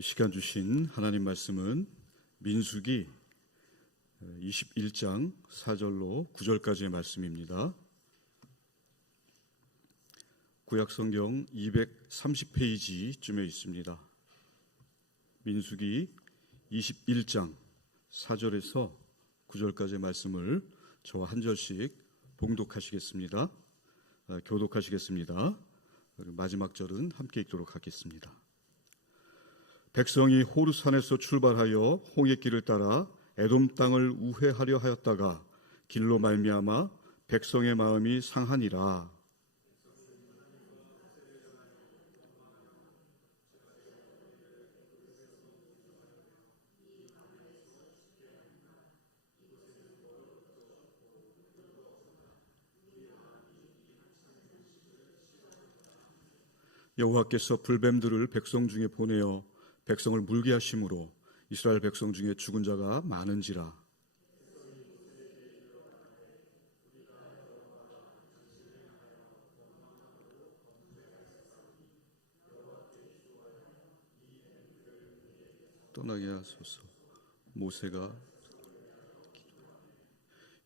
이 시간 주신 하나님 말씀은 민수기 21장 4절로 9절까지의 말씀입니다. 구약성경 230페이지쯤에 있습니다. 민수기 21장 4절에서 9절까지의 말씀을 저와 한 절씩 봉독하시겠습니다. 교독하시겠습니다. 그리고 마지막 절은 함께 읽도록 하겠습니다. 백성이 호르산에서 출발하여 홍해길을 따라 에돔 땅을 우회하려 하였다가 길로 말미암아 백성의 마음이 상하니라. 여호와께서 불뱀들을 백성 중에 보내어 백성을 물게 하심으로 이스라엘 백성 중에 죽은 자가 많은지라. 떠나게 하소서.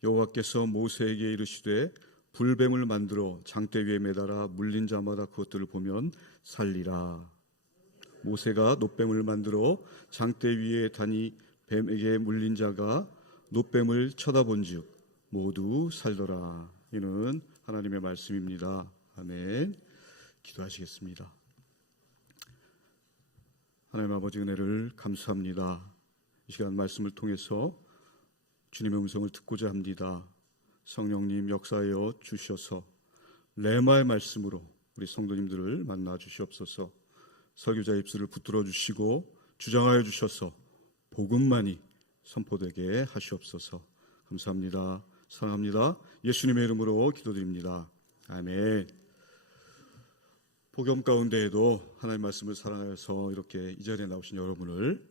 여호와께서 모세에게 이르시되 불뱀을 만들어 장대 위에 매달아 물린 자마다 그것들을 보면 살리라. 모세가 놋뱀을 만들어 장대 위에 다니 뱀에게 물린 자가 놋뱀을 쳐다본즉 모두 살더라. 이는 하나님의 말씀입니다. 아멘. 기도하시겠습니다. 하나님 아버지 은혜를 감사합니다. 이 시간 말씀을 통해서 주님의 음성을 듣고자 합니다. 성령님 역사하여 주셔서 레마의 말씀으로 우리 성도님들을 만나 주시옵소서. 설교자 입술을 붙들어 주시고 주장하여 주셔서 복음만이 선포되게 하시옵소서. 감사합니다. 사랑합니다. 예수님의 이름으로 기도드립니다. 아멘. 복음 가운데에도 하나님의 말씀을 사랑하여서 이렇게 이 자리에 나오신 여러분을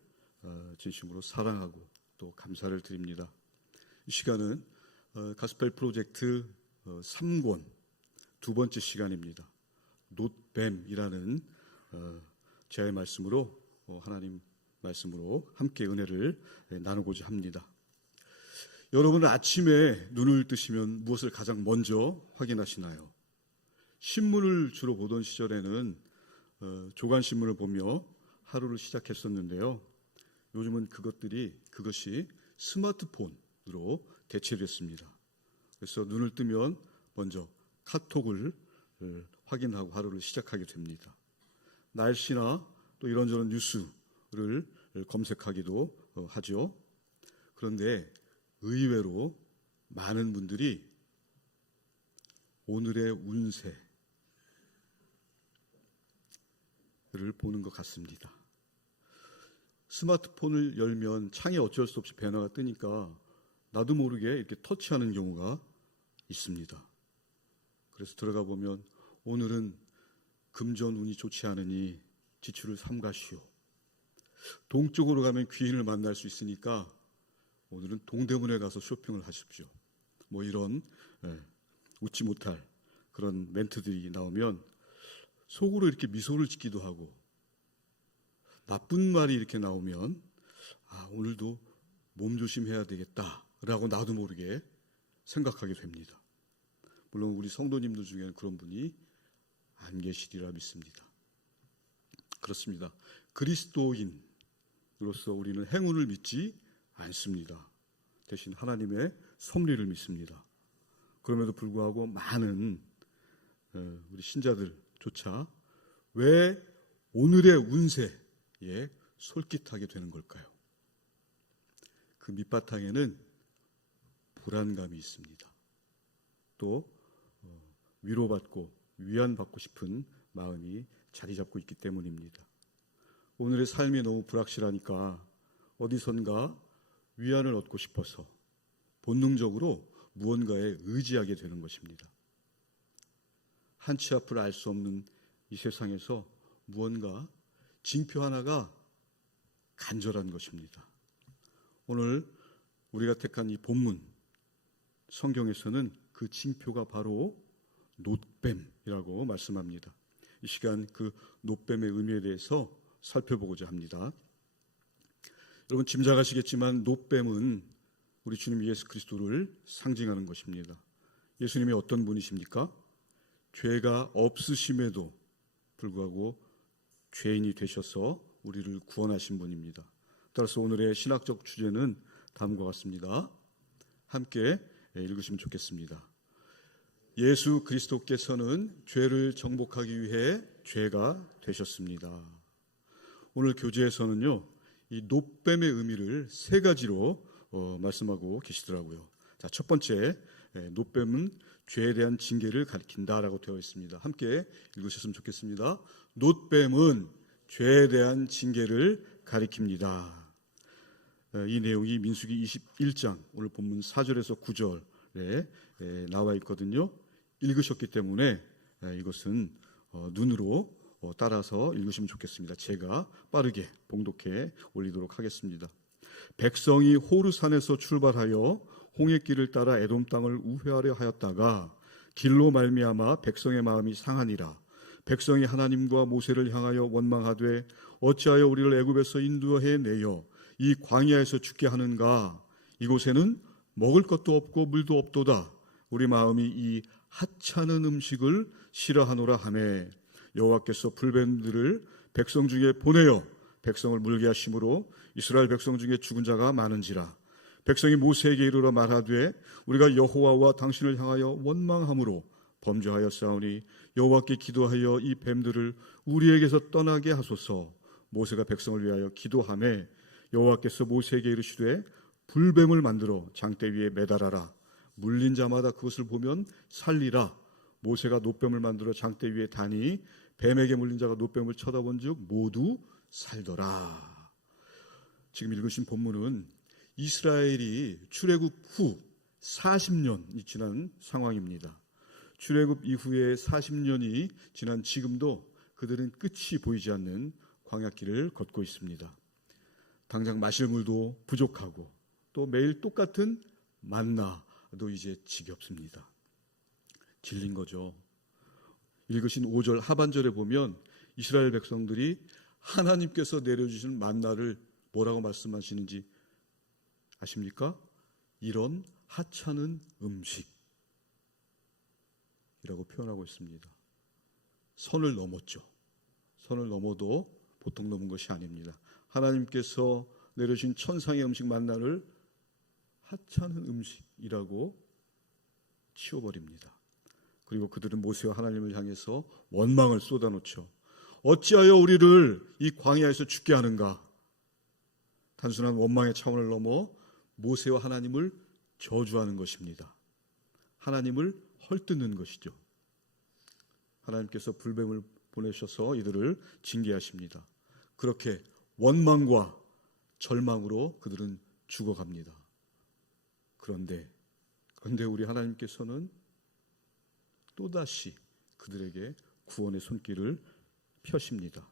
진심으로 사랑하고 또 감사를 드립니다. 이 시간은 가스펠 프로젝트 3권 두 번째 시간입니다. 놋뱀이라는 제의 말씀으로 하나님 말씀으로 함께 은혜를 나누고자 합니다. 여러분은 아침에 눈을 뜨시면 무엇을 가장 먼저 확인하시나요? 신문을 주로 보던 시절에는 조간신문을 보며 하루를 시작했었는데요. 요즘은 그것이 스마트폰으로 대체됐습니다. 그래서 눈을 뜨면 먼저 카톡을 확인하고 하루를 시작하게 됩니다. 날씨나 또 이런저런 뉴스를 검색하기도 하죠. 그런데 의외로 많은 분들이 오늘의 운세를 보는 것 같습니다. 스마트폰을 열면 창에 어쩔 수 없이 배너가 뜨니까 나도 모르게 이렇게 터치하는 경우가 있습니다. 그래서 들어가 보면 오늘은 금전 운이 좋지 않으니 지출을 삼가시오. 동쪽으로 가면 귀인을 만날 수 있으니까 오늘은 동대문에 가서 쇼핑을 하십시오. 뭐 이런 웃지 못할 그런 멘트들이 나오면 속으로 이렇게 미소를 짓기도 하고, 나쁜 말이 이렇게 나오면 오늘도 몸조심해야 되겠다라고 나도 모르게 생각하게 됩니다. 물론 우리 성도님들 중에는 그런 분이 안 계시리라 믿습니다. 그렇습니다. 그리스도인으로서 우리는 행운을 믿지 않습니다. 대신 하나님의 섭리를 믿습니다. 그럼에도 불구하고 많은 우리 신자들조차 왜 오늘의 운세에 솔깃하게 되는 걸까요? 그 밑바탕에는 불안감이 있습니다. 또 위로받고 위안받고 싶은 마음이 자리 잡고 있기 때문입니다. 오늘의 삶이 너무 불확실하니까 어디선가 위안을 얻고 싶어서 본능적으로 무언가에 의지하게 되는 것입니다. 한치 앞을 알 수 없는 이 세상에서 무언가 징표 하나가 간절한 것입니다. 오늘 우리가 택한 이 본문 성경에서는 그 징표가 바로 놋뱀이라고 말씀합니다. 이 시간 그 놋뱀의 의미에 대해서 살펴보고자 합니다. 여러분 짐작하시겠지만 놋뱀은 우리 주님 예수 그리스도를 상징하는 것입니다. 예수님이 어떤 분이십니까? 죄가 없으심에도 불구하고 죄인이 되셔서 우리를 구원하신 분입니다. 따라서 오늘의 신학적 주제는 다음과 같습니다. 함께 읽으시면 좋겠습니다. 예수 그리스도께서는 죄를 정복하기 위해 죄가 되셨습니다. 오늘 교재에서는요, 이 놋뱀의 의미를 세 가지로 말씀하고 계시더라고요. 자, 첫 번째, 놋뱀은 죄에 대한 징계를 가리킨다라고 되어 있습니다. 함께 읽으셨으면 좋겠습니다. 놋뱀은 죄에 대한 징계를 가리킵니다. 이 내용이 민수기 21장 오늘 본문 4절에서 9절에 나와 있거든요. 읽으셨기 때문에 이것은 눈으로 따라서 읽으시면 좋겠습니다. 제가 빠르게 봉독해 올리도록 하겠습니다. 백성이 호르산에서 출발하여 홍해길을 따라 에돔 땅을 우회하려 하였다가 길로 말미암아 백성의 마음이 상하니라. 백성이 하나님과 모세를 향하여 원망하되 어찌하여 우리를 애굽에서 인도해 내어 이 광야에서 죽게 하는가? 이곳에는 먹을 것도 없고 물도 없도다. 우리 마음이 이 하찮은 음식을 싫어하노라 하매 여호와께서 불뱀들을 백성 중에 보내어 백성을 물게 하심으로 이스라엘 백성 중에 죽은 자가 많은지라. 백성이 모세에게 이르러 말하되 우리가 여호와와 당신을 향하여 원망함으로 범죄하였사오니 여호와께 기도하여 이 뱀들을 우리에게서 떠나게 하소서. 모세가 백성을 위하여 기도하매 여호와께서 모세에게 이르시되 불뱀을 만들어 장대 위에 매달아라. 물린 자마다 그것을 보면 살리라. 모세가 놋뱀을 만들어 장대 위에 다니 뱀에게 물린 자가 놋뱀을 쳐다본즉 모두 살더라. 지금 읽으신 본문은 이스라엘이 출애굽 후 40년이 지난 상황입니다. 출애굽 이후에 40년이 지난 지금도 그들은 끝이 보이지 않는 광야길을 걷고 있습니다. 당장 마실 물도 부족하고 또 매일 똑같은 만나도 이제 지겹습니다. 질린 거죠. 읽으신 5절 하반절에 보면 이스라엘 백성들이 하나님께서 내려주신 만나를 뭐라고 말씀하시는지 아십니까? 이런 하찮은 음식이라고 표현하고 있습니다. 선을 넘었죠. 선을 넘어도 보통 넘은 것이 아닙니다. 하나님께서 내려주신 천상의 음식 만나를 하찮은 음식이라고 치워버립니다. 그리고 그들은 모세와 하나님을 향해서 원망을 쏟아놓죠. 어찌하여 우리를 이 광야에서 죽게 하는가? 단순한 원망의 차원을 넘어 모세와 하나님을 저주하는 것입니다. 하나님을 헐뜯는 것이죠. 하나님께서 불뱀을 보내셔서 이들을 징계하십니다. 그렇게 원망과 절망으로 그들은 죽어갑니다. 그런데 우리 하나님께서는 또다시 그들에게 구원의 손길을 펴십니다.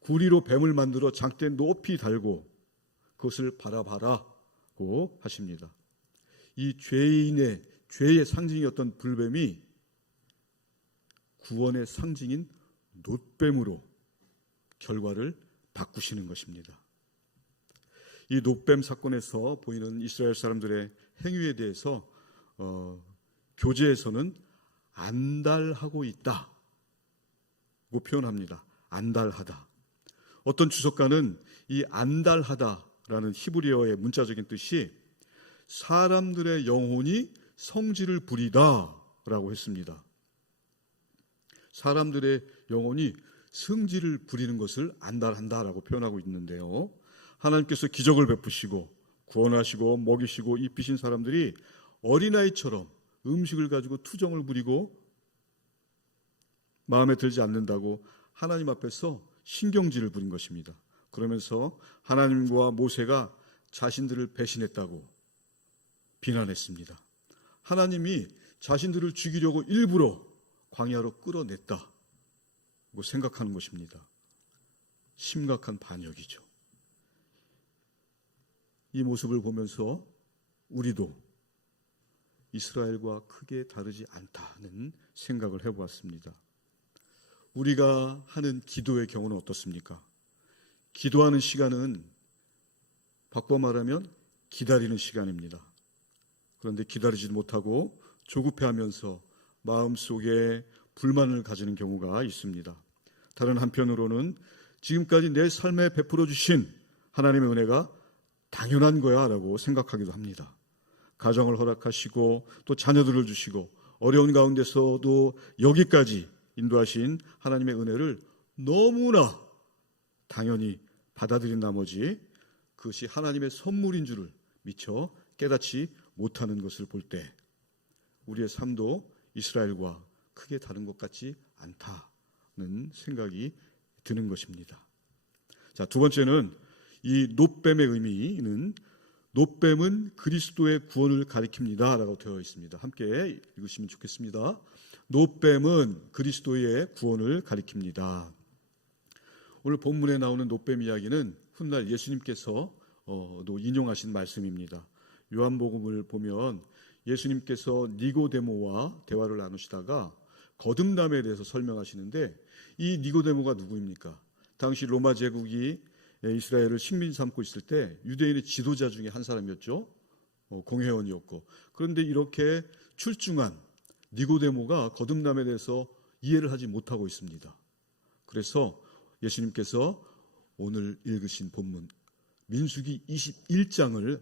구리로 뱀을 만들어 장대 높이 달고 그것을 바라봐라고 하십니다. 이 죄의 상징이었던 불뱀이 구원의 상징인 놋뱀으로 결과를 바꾸시는 것입니다. 이 놋뱀 사건에서 보이는 이스라엘 사람들의 행위에 대해서 교재에서는 안달하고 있다고 표현합니다. 안달하다. 어떤 주석가는 이 안달하다라는 히브리어의 문자적인 뜻이 사람들의 영혼이 성질을 부리다라고 했습니다. 사람들의 영혼이 성질을 부리는 것을 안달한다라고 표현하고 있는데요. 하나님께서 기적을 베푸시고 구원하시고 먹이시고 입히신 사람들이 어린아이처럼 음식을 가지고 투정을 부리고 마음에 들지 않는다고 하나님 앞에서 신경질을 부린 것입니다. 그러면서 하나님과 모세가 자신들을 배신했다고 비난했습니다. 하나님이 자신들을 죽이려고 일부러 광야로 끌어냈다고 생각하는 것입니다. 심각한 반역이죠. 이 모습을 보면서 우리도 이스라엘과 크게 다르지 않다는 생각을 해보았습니다. 우리가 하는 기도의 경우는 어떻습니까? 기도하는 시간은 바꿔 말하면 기다리는 시간입니다. 그런데 기다리지 못하고 조급해하면서 마음속에 불만을 가지는 경우가 있습니다. 다른 한편으로는 지금까지 내 삶에 베풀어 주신 하나님의 은혜가 당연한 거야 라고 생각하기도 합니다. 가정을 허락하시고 또 자녀들을 주시고 어려운 가운데서도 여기까지 인도하신 하나님의 은혜를 너무나 당연히 받아들인 나머지 그것이 하나님의 선물인 줄을 미처 깨닫지 못하는 것을 볼 때 우리의 삶도 이스라엘과 크게 다른 것 같지 않다는 생각이 드는 것입니다. 자, 두 번째는 이 놋뱀의 의미는 놋뱀은 그리스도의 구원을 가리킵니다 라고 되어 있습니다. 함께 읽으시면 좋겠습니다. 놋뱀은 그리스도의 구원을 가리킵니다. 오늘 본문에 나오는 놋뱀 이야기는 훗날 예수님께서도 인용하신 말씀입니다. 요한복음을 보면 예수님께서 니고데모와 대화를 나누시다가 거듭남에 대해서 설명하시는데 이 니고데모가 누구입니까? 당시 로마 제국이 이스라엘을 식민 삼고 있을 때 유대인의 지도자 중에 한 사람이었죠. 공회원이었고. 그런데 이렇게 출중한 니고데모가 거듭남에 대해서 이해를 하지 못하고 있습니다. 그래서 예수님께서 오늘 읽으신 본문 민수기 21장을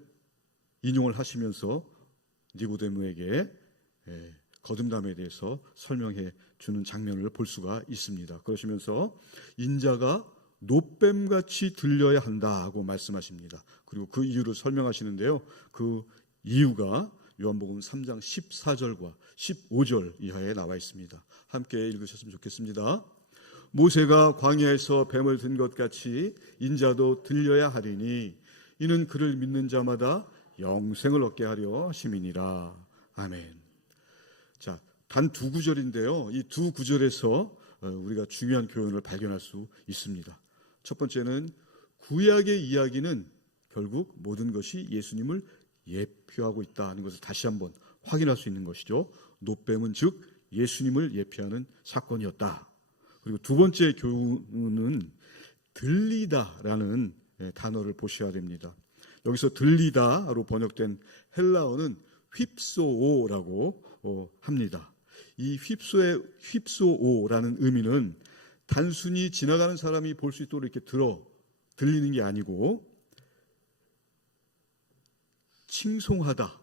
인용을 하시면서 니고데모에게 거듭남에 대해서 설명해 주는 장면을 볼 수가 있습니다. 그러시면서 인자가 놋뱀같이 들려야 한다고 말씀하십니다. 그리고 그 이유를 설명하시는데요. 그 이유가 요한복음 3장 14절과 15절 이하에 나와 있습니다. 함께 읽으셨으면 좋겠습니다. 모세가 광야에서 뱀을 든 것 같이 인자도 들려야 하리니 이는 그를 믿는 자마다 영생을 얻게 하려 하심이니라. 아멘. 자, 단 두 구절인데요. 이 두 구절에서 우리가 중요한 교훈을 발견할 수 있습니다. 첫 번째는 구약의 이야기는 결국 모든 것이 예수님을 예표하고 있다는 것을 다시 한번 확인할 수 있는 것이죠. 놋뱀은 즉 예수님을 예표하는 사건이었다. 그리고 두 번째 교훈은 들리다라는 단어를 보셔야 됩니다. 여기서 들리다로 번역된 헬라어는 휩소오라고 합니다. 이 휩소오라는 의미는 단순히 지나가는 사람이 볼 수 있도록 이렇게 들리는 게 아니고 칭송하다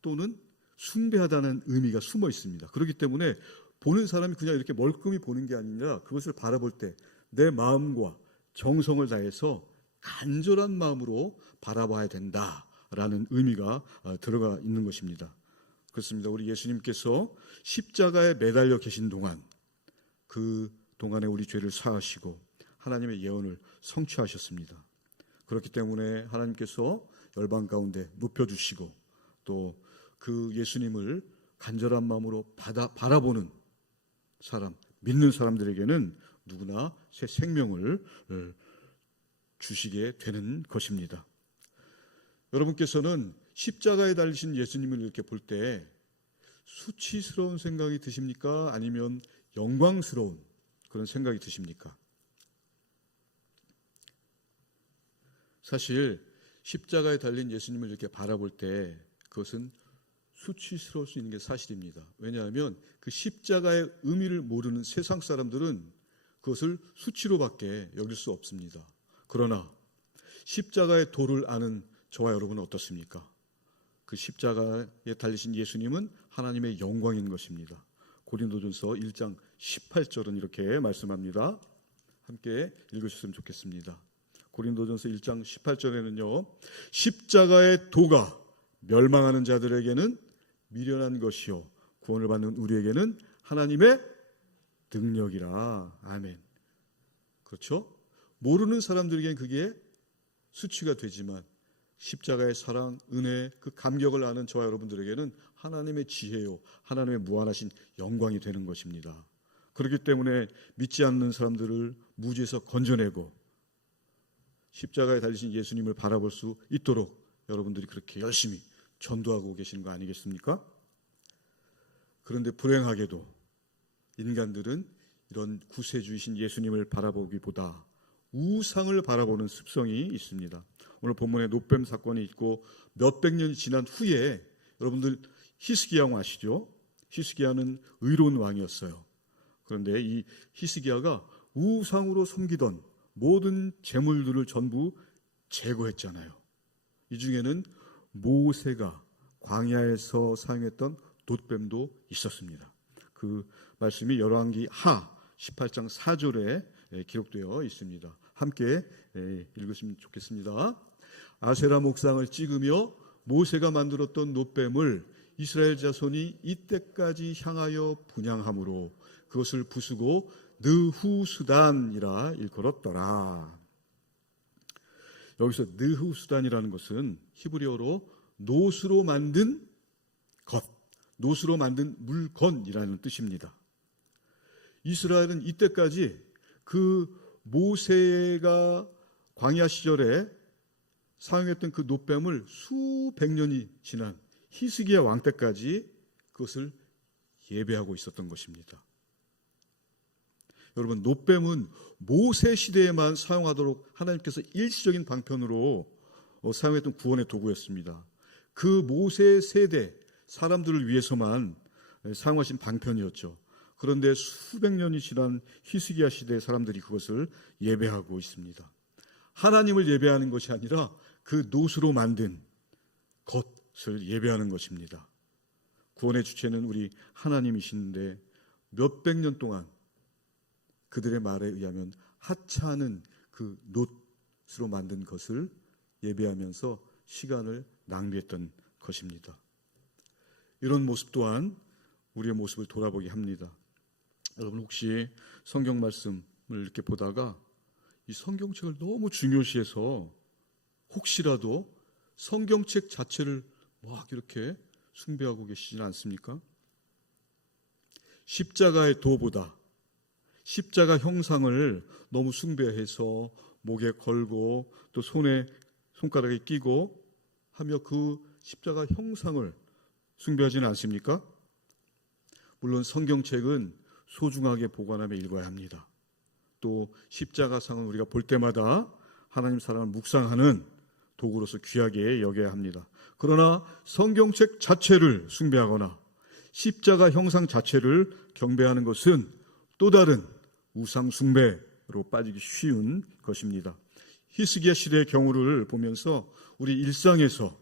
또는 숭배하다는 의미가 숨어 있습니다. 그렇기 때문에 보는 사람이 그냥 이렇게 멀끔히 보는 게 아니라 그것을 바라볼 때 내 마음과 정성을 다해서 간절한 마음으로 바라봐야 된다라는 의미가 들어가 있는 것입니다. 그렇습니다. 우리 예수님께서 십자가에 매달려 계신 동안 그 동안에 우리 죄를 사하시고 하나님의 예언을 성취하셨습니다. 그렇기 때문에 하나님께서 열방 가운데 눕혀주시고 또 그 예수님을 간절한 마음으로 바라보는 사람, 믿는 사람들에게는 누구나 새 생명을 주시게 되는 것입니다. 여러분께서는 십자가에 달리신 예수님을 이렇게 볼 때 수치스러운 생각이 드십니까? 아니면 영광스러운 그런 생각이 드십니까? 사실 십자가에 달린 예수님을 이렇게 바라볼 때 그것은 수치스러울 수 있는 게 사실입니다. 왜냐하면 그 십자가의 의미를 모르는 세상 사람들은 그것을 수치로밖에 여길 수 없습니다. 그러나 십자가의 도를 아는 저와 여러분은 어떻습니까? 그 십자가에 달리신 예수님은 하나님의 영광인 것입니다. 고린도전서 1장 18절은 이렇게 말씀합니다. 함께 읽으셨으면 좋겠습니다. 고린도전서 1장 18절에는요. 십자가의 도가 멸망하는 자들에게는 미련한 것이요 구원을 받는 우리에게는 하나님의 능력이라. 아멘. 그렇죠? 모르는 사람들에게는 그게 수치가 되지만 십자가의 사랑, 은혜, 그 감격을 아는 저와 여러분들에게는 하나님의 지혜요 하나님의 무한하신 영광이 되는 것입니다. 그렇기 때문에 믿지 않는 사람들을 무지에서 건져내고 십자가에 달리신 예수님을 바라볼 수 있도록 여러분들이 그렇게 열심히 전도하고 계시는 거 아니겠습니까? 그런데 불행하게도 인간들은 이런 구세주이신 예수님을 바라보기보다 우상을 바라보는 습성이 있습니다. 오늘 본문에 놋뱀 사건이 있고 몇백 년이 지난 후에 여러분들 히스기야 왕 아시죠? 히스기야는 의로운 왕이었어요. 그런데 이 히스기야가 우상으로 섬기던 모든 재물들을 전부 제거했잖아요. 이 중에는 모세가 광야에서 사용했던 놋뱀도 있었습니다. 그 말씀이 열왕기 하 18장 4절에 기록되어 있습니다. 함께 읽으시면 좋겠습니다. 아세라 목상을 찍으며 모세가 만들었던 놋뱀을 이스라엘 자손이 이때까지 향하여 분향함으로 그것을 부수고 느후수단이라 일컬었더라. 여기서 느후수단이라는 것은 히브리어로 놋으로 만든 것, 놋으로 만든 물건이라는 뜻입니다. 이스라엘은 이때까지 그 모세가 광야 시절에 사용했던 그 놋뱀을 수백 년이 지난 히스기야 왕 때까지 그것을 예배하고 있었던 것입니다. 여러분, 놋뱀은 모세 시대에만 사용하도록 하나님께서 일시적인 방편으로 사용했던 구원의 도구였습니다. 그 모세 세대 사람들을 위해서만 사용하신 방편이었죠. 그런데 수백 년이 지난 히스기야 시대의 사람들이 그것을 예배하고 있습니다. 하나님을 예배하는 것이 아니라 그 놋으로 만든 것을 예배하는 것입니다. 구원의 주체는 우리 하나님이신데 몇백 년 동안 그들의 말에 의하면 하찮은 그 놋으로 만든 것을 예배하면서 시간을 낭비했던 것입니다. 이런 모습 또한 우리의 모습을 돌아보게 합니다. 여러분, 혹시 성경 말씀을 이렇게 보다가 이 성경책을 너무 중요시해서 혹시라도 성경책 자체를 막 이렇게 숭배하고 계시지는 않습니까? 십자가의 도보다 십자가 형상을 너무 숭배해서 목에 걸고 또 손가락에 끼고 하며 그 십자가 형상을 숭배하지는 않습니까? 물론 성경책은 소중하게 보관하며 읽어야 합니다. 또 십자가상은 우리가 볼 때마다 하나님 사랑을 묵상하는 도구로서 귀하게 여겨야 합니다. 그러나 성경책 자체를 숭배하거나 십자가 형상 자체를 경배하는 것은 또 다른 우상 숭배로 빠지기 쉬운 것입니다. 히스기야 시대의 경우를 보면서 우리 일상에서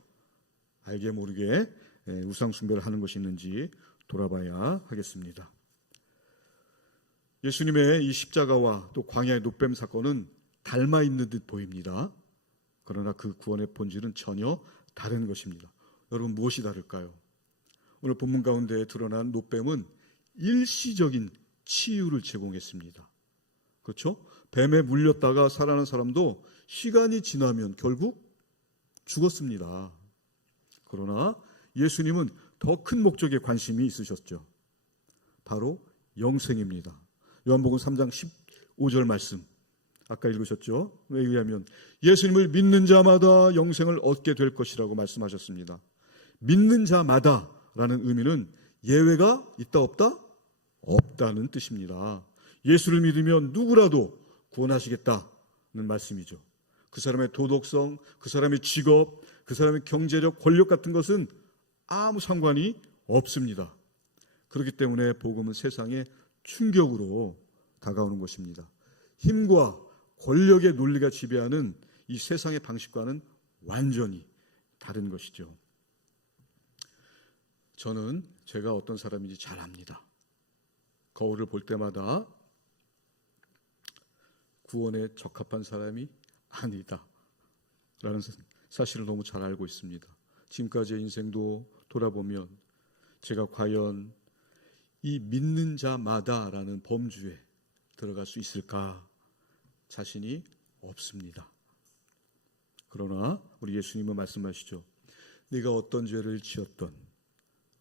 알게 모르게 우상 숭배를 하는 것이 있는지 돌아봐야 하겠습니다. 예수님의 이 십자가와 또 광야의 놋뱀 사건은 닮아 있는 듯 보입니다. 그러나 그 구원의 본질은 전혀 다른 것입니다. 여러분, 무엇이 다를까요? 오늘 본문 가운데 드러난 놋뱀은 일시적인 치유를 제공했습니다. 그렇죠? 뱀에 물렸다가 살아난 사람도 시간이 지나면 결국 죽었습니다. 그러나 예수님은 더 큰 목적에 관심이 있으셨죠. 바로 영생입니다. 요한복음 3장 15절 말씀 아까 읽으셨죠? 왜 의하면 예수님을 믿는 자마다 영생을 얻게 될 것이라고 말씀하셨습니다. 믿는 자마다라는 의미는 예외가 있다 없다? 없다는 뜻입니다. 예수를 믿으면 누구라도 구원하시겠다는 말씀이죠. 그 사람의 도덕성, 그 사람의 직업, 그 사람의 경제력, 권력 같은 것은 아무 상관이 없습니다. 그렇기 때문에 복음은 세상에 충격으로 다가오는 것입니다. 힘과 권력의 논리가 지배하는 이 세상의 방식과는 완전히 다른 것이죠. 저는 제가 어떤 사람인지 잘 압니다. 거울을 볼 때마다 구원에 적합한 사람이 아니다 라는 사실을 너무 잘 알고 있습니다. 지금까지의 인생도 돌아보면 제가 과연 이 믿는 자마다라는 범주에 들어갈 수 있을까 자신이 없습니다. 그러나 우리 예수님은 말씀하시죠. 네가 어떤 죄를 지었던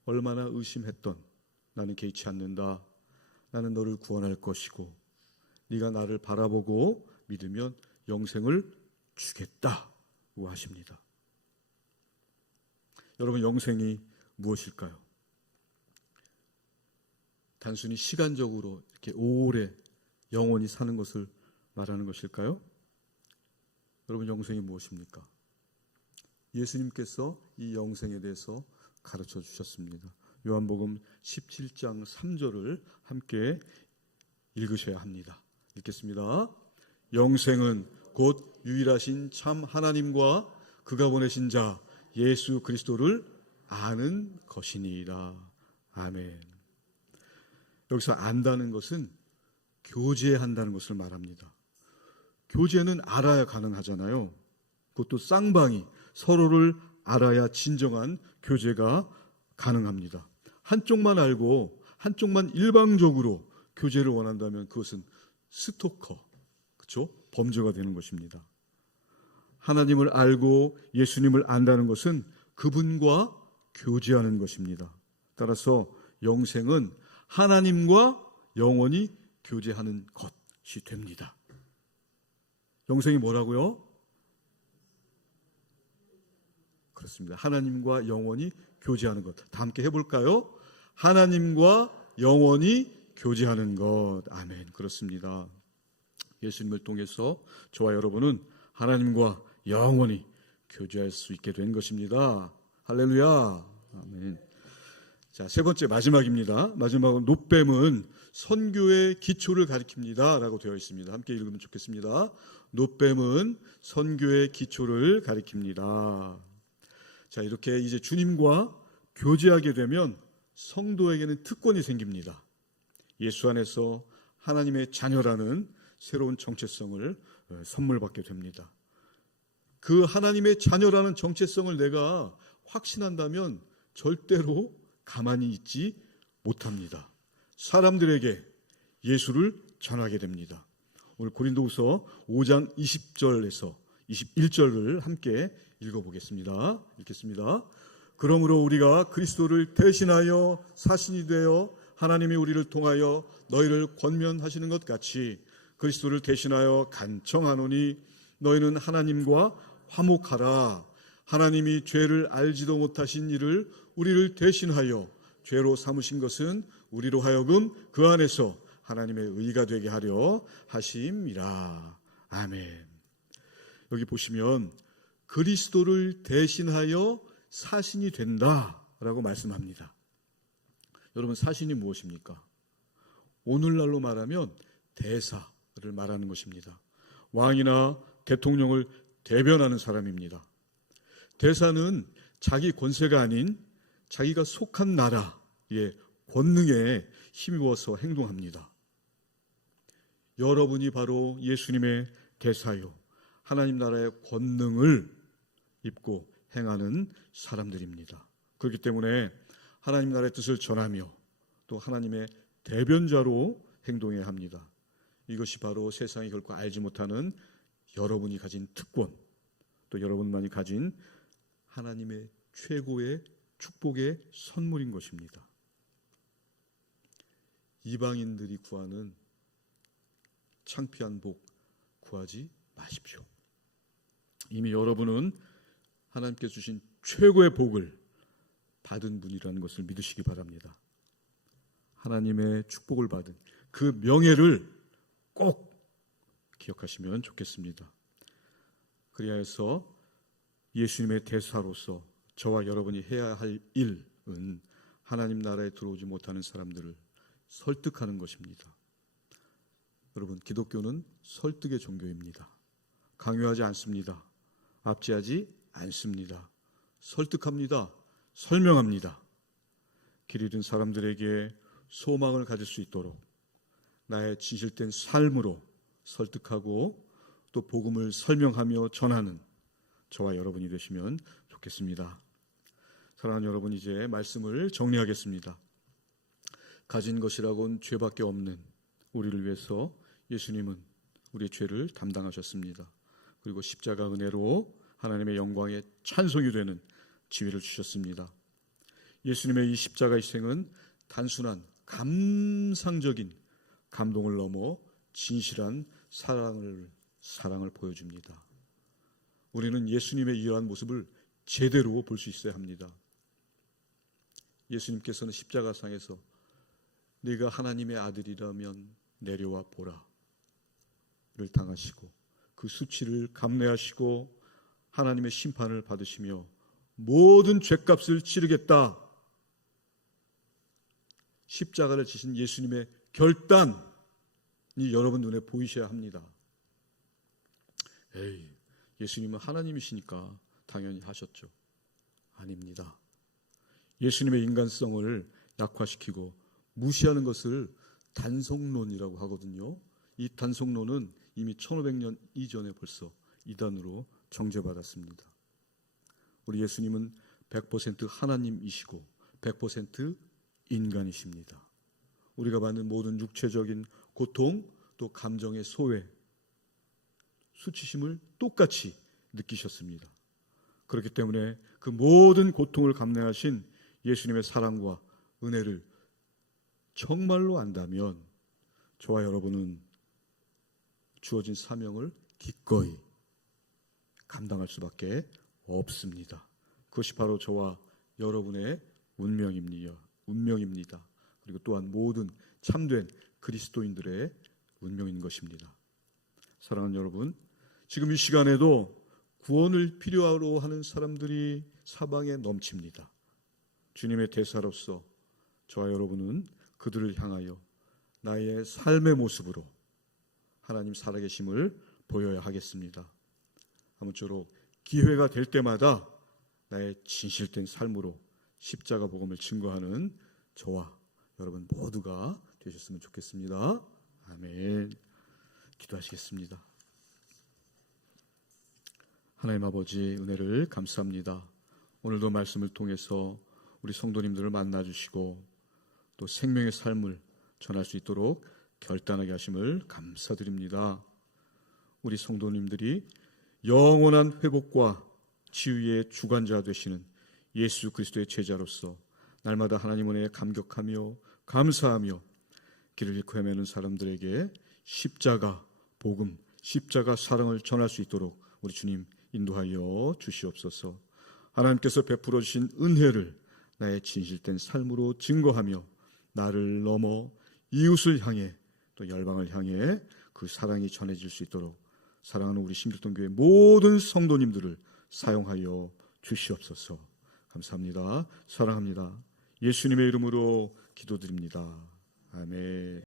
얼마나 의심했던 나는 개의치 않는다. 나는 너를 구원할 것이고 네가 나를 바라보고 믿으면 영생을 주겠다고 하십니다. 여러분, 영생이 무엇일까요? 단순히 시간적으로 이렇게 오래 영원히 사는 것을 말하는 것일까요? 여러분, 영생이 무엇입니까? 예수님께서 이 영생에 대해서 가르쳐 주셨습니다. 요한복음 17장 3절을 함께 읽으셔야 합니다. 읽겠습니다. 영생은 곧 유일하신 참 하나님과 그가 보내신 자 예수 그리스도를 아는 것이니이다. 아멘. 여기서 안다는 것은 교제한다는 것을 말합니다. 교제는 알아야 가능하잖아요. 그것도 쌍방이 서로를 알아야 진정한 교제가 가능합니다. 한쪽만 알고 한쪽만 일방적으로 교제를 원한다면 그것은 스토커, 그렇죠? 범죄가 되는 것입니다. 하나님을 알고 예수님을 안다는 것은 그분과 교제하는 것입니다. 따라서 영생은 하나님과 영원히 교제하는 것이 됩니다. 영생이 뭐라고요? 그렇습니다. 하나님과 영원히 교제하는 것. 다 함께 해볼까요? 하나님과 영원히 교제하는 것. 아멘. 그렇습니다. 예수님을 통해서 저와 여러분은 하나님과 영원히 교제할 수 있게 된 것입니다. 할렐루야. 아멘. 자, 세 번째 마지막입니다. 마지막은 놋뱀은 선교의 기초를 가리킵니다 라고 되어 있습니다. 함께 읽으면 좋겠습니다. 놋뱀은 선교의 기초를 가리킵니다. 자, 이렇게 이제 주님과 교제하게 되면 성도에게는 특권이 생깁니다. 예수 안에서 하나님의 자녀라는 새로운 정체성을 선물받게 됩니다. 그 하나님의 자녀라는 정체성을 내가 확신한다면 절대로 가만히 있지 못합니다. 사람들에게 예수를 전하게 됩니다. 오늘 고린도후서 5장 20절에서 21절을 함께 읽어보겠습니다. 읽겠습니다. 그러므로 우리가 그리스도를 대신하여 사신이 되어 하나님이 우리를 통하여 너희를 권면하시는 것 같이 그리스도를 대신하여 간청하노니 너희는 하나님과 화목하라. 하나님이 죄를 알지도 못하신 이를 우리를 대신하여 죄로 삼으신 것은 우리로 하여금 그 안에서 하나님의 의가 되게 하려 하심이라. 아멘. 여기 보시면 그리스도를 대신하여 사신이 된다라고 말씀합니다. 여러분, 사신이 무엇입니까? 오늘날로 말하면 대사를 말하는 것입니다. 왕이나 대통령을 대변하는 사람입니다. 대사는 자기 권세가 아닌 자기가 속한 나라의 권능에 힘입어서 행동합니다. 여러분이 바로 예수님의 대사요, 하나님 나라의 권능을 입고 행하는 사람들입니다. 그렇기 때문에 하나님 나라의 뜻을 전하며 또 하나님의 대변자로 행동해야 합니다. 이것이 바로 세상이 결코 알지 못하는 여러분이 가진 특권, 또 여러분만이 가진 하나님의 최고의 축복의 선물인 것입니다. 이방인들이 구하는 창피한 복 구하지 마십시오. 이미 여러분은 하나님께 주신 최고의 복을 받은 분이라는 것을 믿으시기 바랍니다. 하나님의 축복을 받은 그 명예를 꼭 기억하시면 좋겠습니다. 그리하여서 예수님의 대사로서 저와 여러분이 해야 할 일은 하나님 나라에 들어오지 못하는 사람들을 설득하는 것입니다. 여러분, 기독교는 설득의 종교입니다. 강요하지 않습니다. 압제하지 않습니다. 설득합니다. 설명합니다. 길 잃은 사람들에게 소망을 가질 수 있도록 나의 진실된 삶으로 설득하고 또 복음을 설명하며 전하는 저와 여러분이 되시면 좋겠습니다. 사랑하는 여러분, 이제 말씀을 정리하겠습니다. 가진 것이라고는 죄밖에 없는 우리를 위해서 예수님은 우리의 죄를 담당하셨습니다. 그리고 십자가 은혜로 하나님의 영광에 찬송이 되는 지위를 주셨습니다. 예수님의 이 십자가 희생은 단순한 감상적인 감동을 넘어 진실한 사랑을 보여줍니다. 우리는 예수님의 이러한 모습을 제대로 볼 수 있어야 합니다. 예수님께서는 십자가상에서 네가 하나님의 아들이라면 내려와 보라를 당하시고 그 수치를 감내하시고 하나님의 심판을 받으시며 모든 죄값을 치르겠다. 십자가를 지신 예수님의 결단이 여러분 눈에 보이셔야 합니다. 예수님은 하나님이시니까 당연히 하셨죠. 아닙니다. 예수님의 인간성을 약화시키고 무시하는 것을 단속론이라고 하거든요. 이 단속론은 이미 1500년 이전에 벌써 이단으로 정죄받았습니다. 우리 예수님은 100% 하나님이시고 100% 인간이십니다. 우리가 받는 모든 육체적인 고통, 또 감정의 소외, 수치심을 똑같이 느끼셨습니다. 그렇기 때문에 그 모든 고통을 감내하신 예수님의 사랑과 은혜를 정말로 안다면 저와 여러분은 주어진 사명을 기꺼이 감당할 수밖에 없습니다. 그것이 바로 저와 여러분의 운명입니다. 그리고 또한 모든 참된 그리스도인들의 운명인 것입니다. 사랑하는 여러분, 지금 이 시간에도 구원을 필요로 하는 사람들이 사방에 넘칩니다. 주님의 대사로서 저와 여러분은 그들을 향하여 나의 삶의 모습으로 하나님 살아계심을 보여야 하겠습니다. 아무쪼록 기회가 될 때마다 나의 진실된 삶으로 십자가 복음을 증거하는 저와 여러분 모두가 되셨으면 좋겠습니다. 아멘. 기도하시겠습니다. 하나님 아버지, 은혜를 감사합니다. 오늘도 말씀을 통해서 우리 성도님들을 만나주시고 또 생명의 삶을 전할 수 있도록 결단하게 하심을 감사드립니다. 우리 성도님들이 영원한 회복과 치유의 주관자 되시는 예수 그리스도의 제자로서 날마다 하나님 은혜에 감격하며 감사하며 길을 잃고 헤매는 사람들에게 십자가 복음, 십자가 사랑을 전할 수 있도록 우리 주님 인도하여 주시옵소서. 하나님께서 베풀어 주신 은혜를 나의 진실된 삶으로 증거하며 나를 넘어 이웃을 향해 또 열방을 향해 그 사랑이 전해질 수 있도록 사랑하는 우리 신길동교회 모든 성도님들을 사용하여 주시옵소서. 감사합니다. 사랑합니다. 예수님의 이름으로 기도드립니다. 아멘.